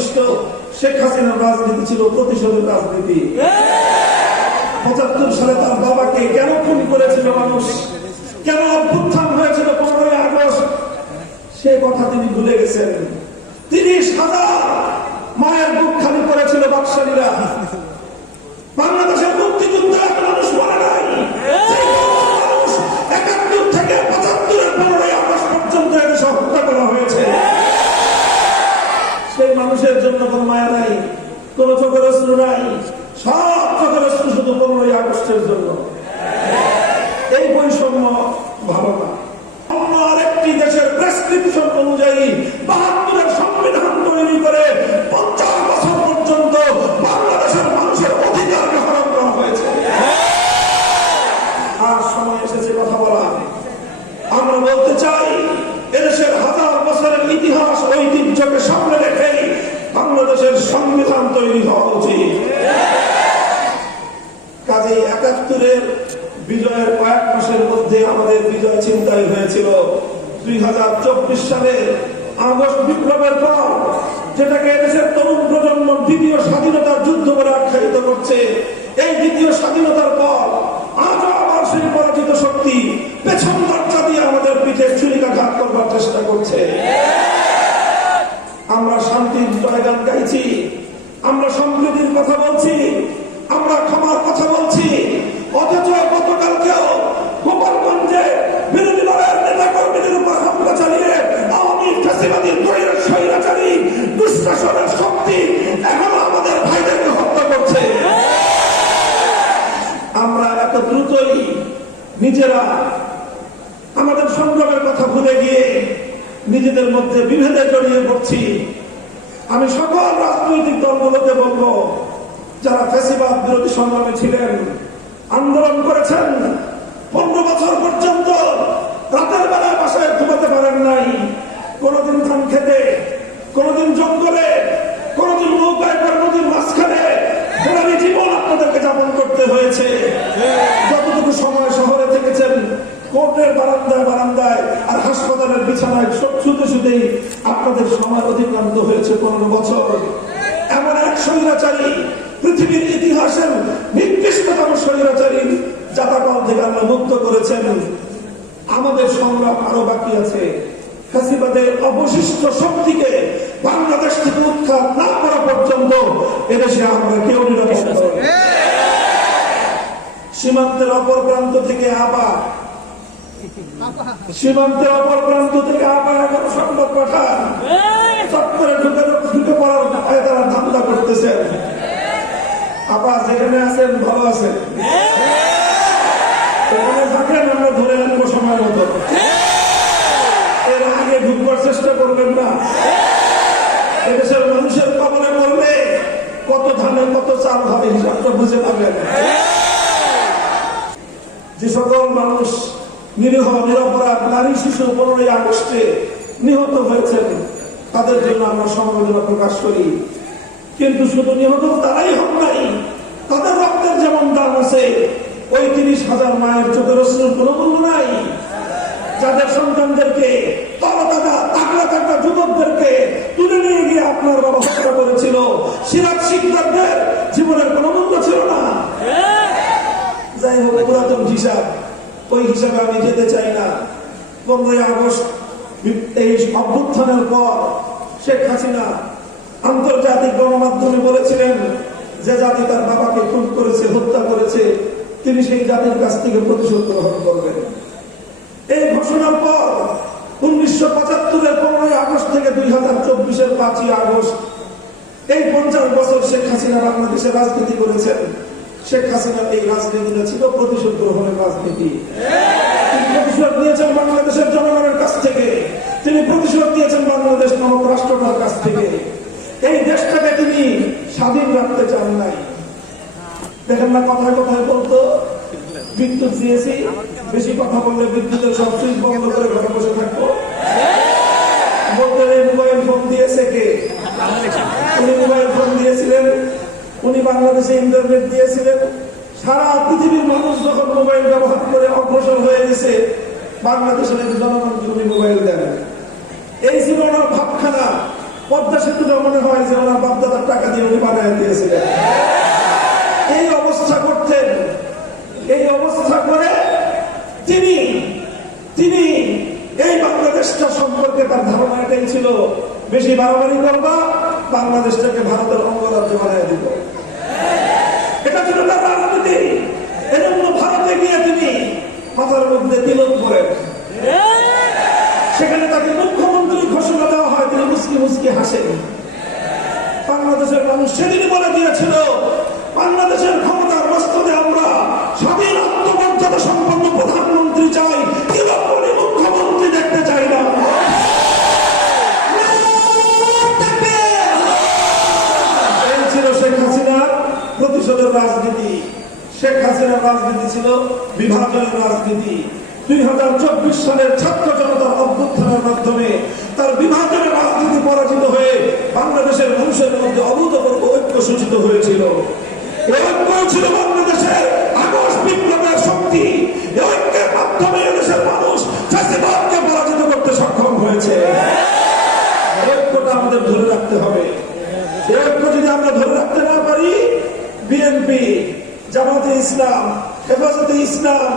বৈশিষ্ট্য, শেখ হাসিনার রাজনীতি ছিল প্রতিশোধের রাজনীতি। ৭৫ সালে তার বাবাকে কেন খুন করেছিল মানুষ, কেন অভ্যুত্থান হয়েছিল 15ই আগস্ট, সে কথা তিনি ভুলে গেছেন। ৩০,০০০ মায়ের বুক খালি করেছিল বাকশালীরা। বাংলাদেশের মুক্তিযুদ্ধ এক মানুষ মারা নাই। ৭১ থেকে ৭৫-এর 15ই আগস্ট পর্যন্ত এদেশে হত্যা করা হয়েছে। সেই মানুষের জন্য কোন মায়া নাই, কোন চোখের অশ্রু নাই, সব চোখের অশ্রু শুধু 15ই আগস্টের জন্য। এই বৈষম্য ভালো না। অন্য আরেকটি দেশের প্রেসক্রিপশন অনুযায়ী ৭২-এর সংবিধান তৈরি করে 50 বছর পর্যন্ত বাংলাদেশের মানুষের অধিকার হরণ করা হয়েছে। আর সময় এসেছে কথা বলা। আমরা বলতে চাই, এদেশের 1000 বছরের ইতিহাস ঐতিহ্যকে সামনে রেখে বাংলাদেশের সংবিধান তৈরি হওয়া উচিত। কাজেই ৭১-এর বিজয়ের কয়েক মাসের মধ্যে আমাদের বিজয় চিন্তাই হয়েছিল। 2024 সালে আগস্ট বিপ্লবের পর, যেটাকে এদেশের তরুণ প্রজন্ম দ্বিতীয় স্বাধীনতার যুদ্ধ বলে আখ্যায়িত করছে, এই দ্বিতীয় স্বাধীনতার পর আজও আবার সেই পরাজিত শক্তি পেছন দরজা দিয়ে আমাদের পিঠে ছুরিকাঘাত করবার চেষ্টা করছে। আমরা শান্তির জয়গান গাইছি, আমরা সম্প্রীতির কথা বলছি, আমরা ক্ষমার কথা বলছি, অথচ গতকালকেও গোপালগঞ্জে বিরোধী দলের নেতা কর্মীদের উপর হামলা চালিয়ে আওয়ামী ফ্যাসিবাদী স্বৈরাচারী দুঃশাসনের শক্তি এখনো আমাদের ভাইদেরকে হত্যা করছে। আমরা এত দ্রুতই নিজেরা আমাদের সংগ্রামের কথা ভুলে গিয়ে নিজেদের মধ্যে বিভেদে জড়িয়ে পড়ছি। আমি সকল রাজনৈতিক দলগুলোকে বলবো, যারা ফ্যাসিবাদ বিরোধী সংগ্রামে ছিলেন, আন্দোলন করেছেন, 15 বছর পর্যন্ত রাতের বেলায় বাসায় ঘুমাতে পারেন নাই, কোনদিন ধান খেতে, কোনদিন জঙ্গলে, কোনদিন নৌকায় করে নদীর মাঝখানে গোলামী জীবন আপনাদেরকে যাপন করতে হয়েছে। যতটুকু সময় শহরে থেকেছেন, কোর্টের বারান্দায় বারান্দায় আর হাসপাতালের বিছানায় শুতে শুতেই আপনাদের সময় অতিক্রান্ত হয়েছে 15 বছর। এমন এক স্বৈরাচারী, পৃথিবীর ইতিহাসের নিকৃষ্টতম স্বৈরাচারী জাতাকল থেকে আল্লাহ মুক্ত করেছেন। আমাদের সংগ্রাম আরো বাকি আছে। ফ্যাসিবাদের অবশিষ্ট শক্তিকে বাংলাদেশ থেকে উৎখাত না করা পর্যন্ত এদেশে আমরা কেউ নিরাপদ নই। সীমান্তের অপর প্রান্ত থেকে আবার এখন সংবাদ পাঠান, চত্বরে ঢুকে পড়ার তারা ধান্দা করতেছেন। আপা যেখানে আছেন ভালো আছেন, ওখানে থাকেন, আমরা ধরে আনবো সময় মতো। এর আগে ঢুকবার চেষ্টা করবেন না। এদেশের মানুষের কবলে পড়লে কত ধানে কত চাল হবে হিসাবটা বুঝে পাবেন। যে সকল মানুষ নিরীহ নিরপরাধ নারী শিশু 15ই আগস্টে নিহত হয়েছেন, তাদের জন্য আমরা সমবেদনা প্রকাশ করি। কিন্তু শুধু নিহত তারাই হন নাই, তাদের রক্তের যেমন দাম আছে, ওই 30,000 মায়ের চোখের অশ্রুর কোনো মূল্য নাই। যাদের সন্তানদেরকে তাগড়া যুবকদেরকে তুলে নিয়ে গিয়ে আপনার বাবা হত্যা করেছিল, সিরাজ শিকদারদের জীবনের কোনো মূল্য ছিল না। যাই হোক, পুরাতন হিসাব, ওই হিসাবে আমি যেতে চাই না। 15ই আগস্ট এই অভ্যুত্থানের পর শেখ হাসিনা আন্তর্জাতিক গণমাধ্যমে বলেছিলেন, যে জাতি তার বাবাকে খুন করেছে, হত্যা করেছে, তিনি সেই জাতির কাছ থেকে প্রতিশোধ গ্রহণ করবেন। এই ঘোষণার পর 1975-এর 15ই আগস্ট থেকে 2024-এর 5ই আগস্ট, এই 50 বছর শেখ হাসিনা বাংলাদেশে রাজনীতি করেছেন। শেখ হাসিনার এই রাজনীতিটা ছিল প্রতিশোধ গ্রহণের রাজনীতি। তিনি প্রতিশোধ নিয়েছেন বাংলাদেশের জনগণের কাছ থেকে, তিনি প্রতিশোধ নিয়েছেন বাংলাদেশ নামক রাষ্ট্রটার কাছ থেকে। এই দেশটাকে তিনি স্বাধীন রাখতে চান নাই। দেখেন না, কথায় কথায় বলতো বিদ্যুৎ দিয়েছি, বেশি কথা বললে বিদ্যুতের সব সুইচ বন্ধ করে ঘরে বসে থাকবো। বলতেন এই মোবাইল ফোন দিয়েছে কে? উনি মোবাইল ফোন দিয়েছিলেন, উনি বাংলাদেশে ইন্টারনেট দিয়েছিলেন। সারা পৃথিবীর মানুষ যখন মোবাইল ব্যবহার করে অগ্রসর হয়ে গেছে, বাংলাদেশের জনগণকে উনি মোবাইল দেন। এই ছিল ওনার ভাবখানা। পদ্মা সেতুটা মনে হয় যে ওনার বাংলাদেশটাকে ভারতের অঙ্গরাজ্য বানিয়ে দিল। এটা ছিল তার রাজনীতি। এজন্য ভারতে গিয়ে তিনি মাথার মধ্যে তিলক করেন, সেখানে তাকে মুখ্যমন্ত্রী ঘোষণা দেওয়া হয়, তিনি মুসকি মুসকি হাসেন। বাংলাদেশের মানুষ সেদিনই বলে দিয়েছিল, বাংলাদেশের ক্ষমতার মস্তদে আমরা স্বাধীন আত্মমর্যাদা সম্পন্ন প্রধানমন্ত্রী চাই, তিলকমণি মুখ্যমন্ত্রী দেখতে চাই না। এই ছিল শেখ হাসিনার প্রতিশোধের রাজনীতি। শেখ হাসিনার রাজনীতি ছিল বিভাজনের রাজনীতি। 2024 সালের ছাত্র জনতার অভ্যুত্থানের মাধ্যমে তার বিভাজনের রাজনীতি পরাজিত হয়ে বাংলাদেশের মানুষের মধ্যে অভূতপূর্ব ঐক্য সূচিত হয়েছিল। এই ঐক্য ছিল বাংলাদেশের আগস্ট বিপ্লবের শক্তি। এই ঐক্যের মাধ্যমে এদেশের মানুষ ফ্যাসিবাদকে পরাজিত করতে সক্ষম হয়েছে। এই ঐক্যটা আমাদের ধরে রাখতে হবে। এই ঐক্য যদি আমরা ধরে রাখতে না পারি, বিএনপি, জামাতে ইসলাম, হেফাজতে ইসলাম,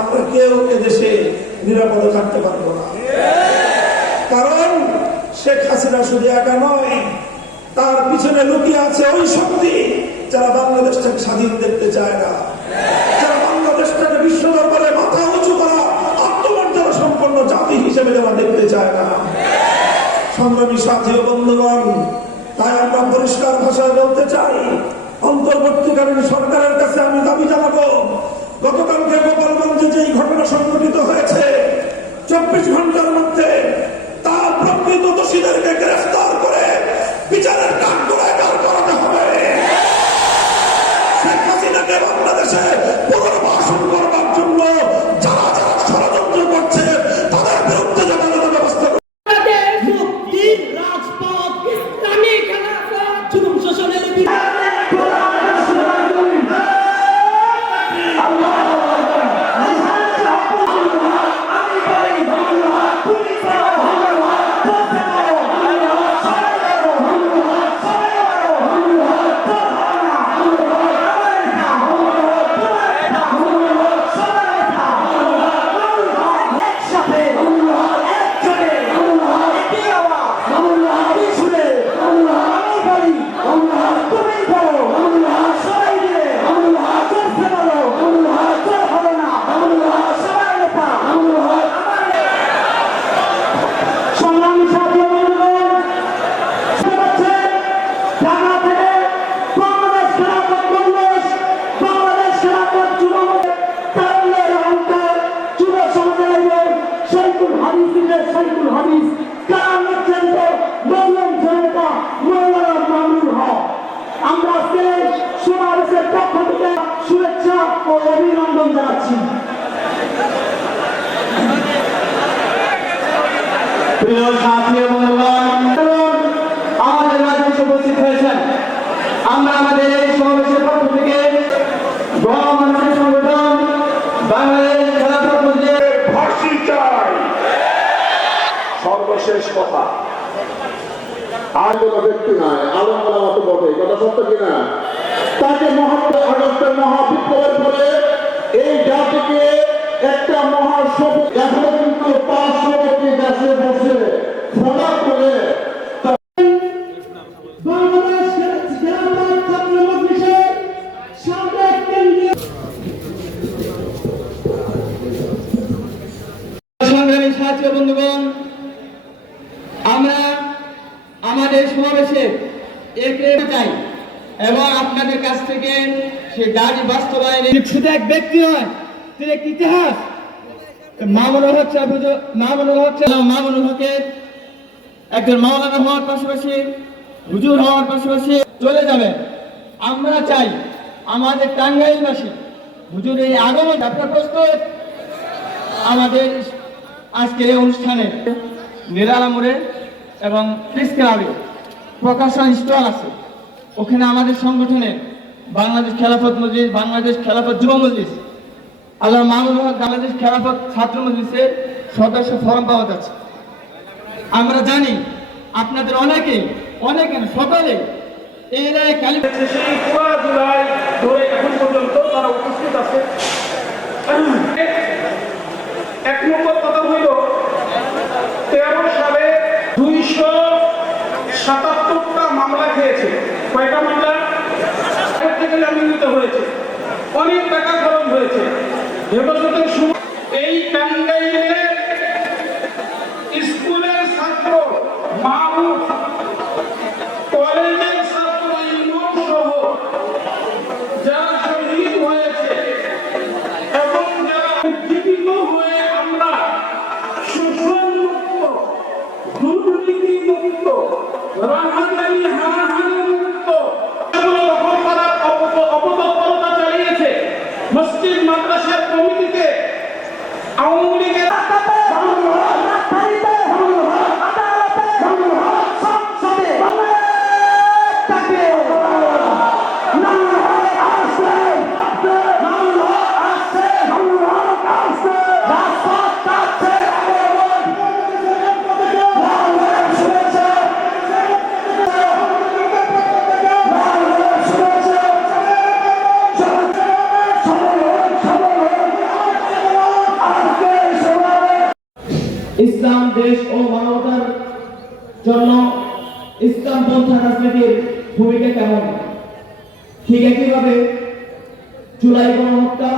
আমরা কেউ এদেশে নিরাপদে থাকতে পারবো না। কারণ শেখ হাসিনা শুধু একা নয়, তার পিছনে লুকিয়ে আছে ওই শক্তি যারা বাংলাদেশটাকে স্বাধীন দেখতে চায় না, যারা বাংলাদেশটাকে বিশ্ব দরবারে মাথা উঁচু করা আত্মমর্যাদা সম্পন্ন জাতি হিসেবে যারা দেখতে চায় না। সংগ্রামী সাথী ও বন্ধুগণ, তাই আমরা পরিষ্কার ভাষায় বলতে চাই, অন্তর্বর্তীকালীন সরকারের কাছে আমি দাবি জানাবো, গতকালকে গোপালগঞ্জে যেই ঘটনা সংঘটিত হয়েছে, 24 ঘন্টার মধ্যে তার প্রকৃত দোষীদেরকে গ্রেফতার করে বিচারের কাঠগড়ায় দাঁড় করাতে হবে। শেখ হাসিনাকে বাংলাদেশে পুনর্বাসন করবার জন্য যারা যারা ষড়যন্ত্র করছে তাদের বিরুদ্ধে জামানতের ব্যবস্থা রাজপথ ইসলামী খেলাফত জুলুম শোষণের শুভেচ্ছা ও অভিনন্দন জানাচ্ছি। প্রিয় সাথী এবং আমাদের মাঝে উপস্থিত হয়েছেন, আমরা আমাদের এই সমাবেশের পক্ষ থেকে গণমানুষের সংগঠন বাংলাদেশ খেলাফত মজলিসের ফাঁসি চাই। সর্বশেষ কথা, আর কোনো ব্যক্তি নয়, আলমওয়ালা মতো বটে, কথা সত্য কিনা? তাকে আগস্টের মহাবিপ্লবের ফলে এই জাতিকে একটা মহাশপথ, এখনো কিন্তু 500 দেশে বসে ফোনা করে বাংলাদেশ খেলাফত ছাত্র মজলিসের সাবেক কেন্দ্রীয় সংগ্রামী সাথী বন্ধুগণ, আমরা আমাদের সমাবেশে একরে চাই এবং আপনাদের কাছ থেকে সেই দাবি বাস্তবায়নে শুধু এক ব্যক্তি নয়, তিনি এক ইতিহাস। মামুনুল হকের একজন মাওলানা হওয়ার পাশাপাশি হুজুর হওয়ার পাশাপাশি চলে যাবেন। আমরা চাই আমাদের টাঙ্গাইলবাসী হুজুর এই আগমন, আপনার প্রস্তুত? আমাদের আজকের এই অনুষ্ঠানে নিরালা মোড়ে এবং প্রেস ক্লাবে প্রকাশন স্টল আছে, ওখানে আমাদের সংগঠনের বাংলাদেশ খেলাফত মজলিস, বাংলাদেশ খেলাফত যুব মজলিস, আল্লাহ মামুনুল হক বাংলাদেশ খেলাফত ছাত্র মজলিসের সদস্য ফরম পাওয়া যাচ্ছে। আমরা জানি আপনাদের অনেকে সকালে এই এলাকায় কালী জুলাই ধরে এখন পর্যন্ত তারা উপস্থিত আছে। এক নম্বর কথা হইল 13 সালে 277টা মামলা খেয়েছে। কয়টা মামলা? থেকে জামিনিত হয়েছে, অনেক টাকা খরচ হয়েছে। হেফাজতের সময় এই টাঙ্গাইলের স্কুলের ছাত্র মাহবুব, কলেজের ছাত্র ইমন সহ যারা শহীদ হয়েছে এবং যারা জীবিত হয়ে আমরা শোষণমুক্ত, দুর্নীতিমুক্ত, রাহাজানি হানাহানি মুক্ত দখল করার অপতৎপরতা চালিয়েছে। মসজিদ মাদ্রাসার কমিটিতে আওয়ামী লীগের ইসলাম দেশ ও মানবতার জন্য ইসলামপন্থী রাজনীতির ভূমিকা কেমন? ঠিক একইভাবে জুলাই গণহত্যা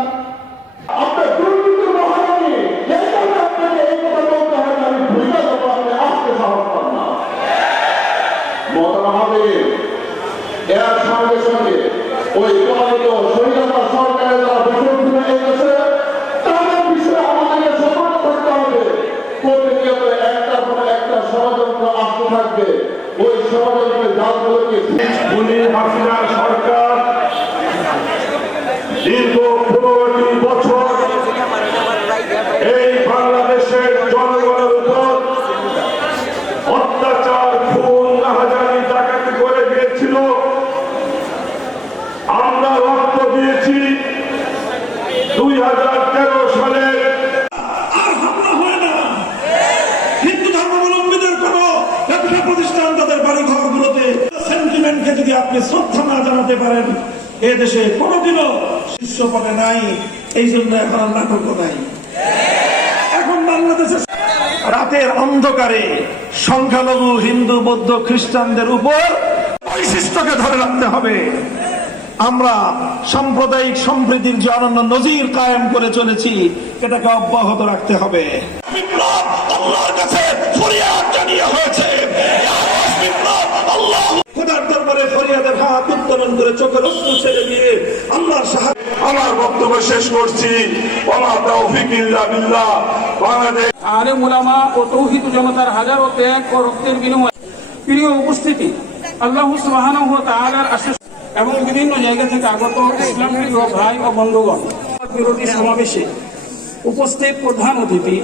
আপনার দুর্নীতির মহামারী, এই কারণে আপনাকে এই কথা বলতে হয়, আমি ভূমিকা দেবো, আপনি আসতে সাহস পান না। মহামারী এর সঙ্গে সঙ্গে ওই পরাজিত স্বৈরাচার সরকারের যারা দখল ছিল এই দেশে, তাদের বিষয়ে আমাদেরকে সতর্ক থাকতে হবে। প্রতিনিয়ত একটার পর একটা ষড়যন্ত্র আসতে থাকবে। ওই ষড়যন্ত্রের জালগুলোকে খুনি হাসিনা সরকার দীর্ঘ 15টি বছর এই বাংলাদেশের জনগণের উপর অত্যাচার, খুন, নাহাজারি, ডাকাতি করে গিয়েছিল। আমরা রক্ত দিয়েছি 2013 সালে। আর হামলা হয় না। হিন্দু ধর্মাবলম্বীদের কোন ব্যবসা প্রতিষ্ঠান তাদের বাড়ি ঘরগুলোতে সেন্টিমেন্টকে যদি আপনি শ্রদ্ধা না জানাতে পারেন, এ দেশে কোনোদিনও শীর্ষপদে নাই। এই জন্য এখন আর নাটকও নাই। এখন বাংলাদেশে রাতের অন্ধকারে সংখ্যালঘু হিন্দু, বৌদ্ধ, খ্রিস্টানদের উপর বৈশিষ্ট্যকে ধরে রাখতে হবে। আমরা সাম্প্রদায়িক সম্প্রীতির যে অনন্য নজির কায়েম করে চলেছি, এটাকে অব্যাহত রাখতে হবে। বিপ্লব আল্লাহর কাছে ফরিয়াদ জানিয়ে হয়েছে। খোদার দরবারে ফরিয়াদের হাত উত্তোলন করে চোখের অশ্রু ছেড়ে দিয়ে আল্লাহর সাহায্য। আমার বক্তব্য শেষ করছি। ওমা তাওফিক ইল্লা বিল্লাহ। বাংলাদেশ আলেম উলামা ও তৌহিদ জনতার হাজারো ত্যাগ ও রক্তের বিনিময়ে প্রিয় উপস্থিতি, আল্লাহ সুবহানাহু ওয়া তাআলার আশীর্বাদ এবং বিভিন্ন জায়গা থেকে আগত ইসলাম প্রিয় ভাই ও বন্ধুগণ, বিরোধী সমাবেশে উপস্থিত প্রধান অতিথি,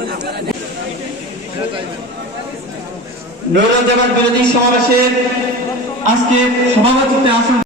নৈরাজ্যবাদ বিরোধী সমাবেশের আজকে সভাপতিত্বে আসন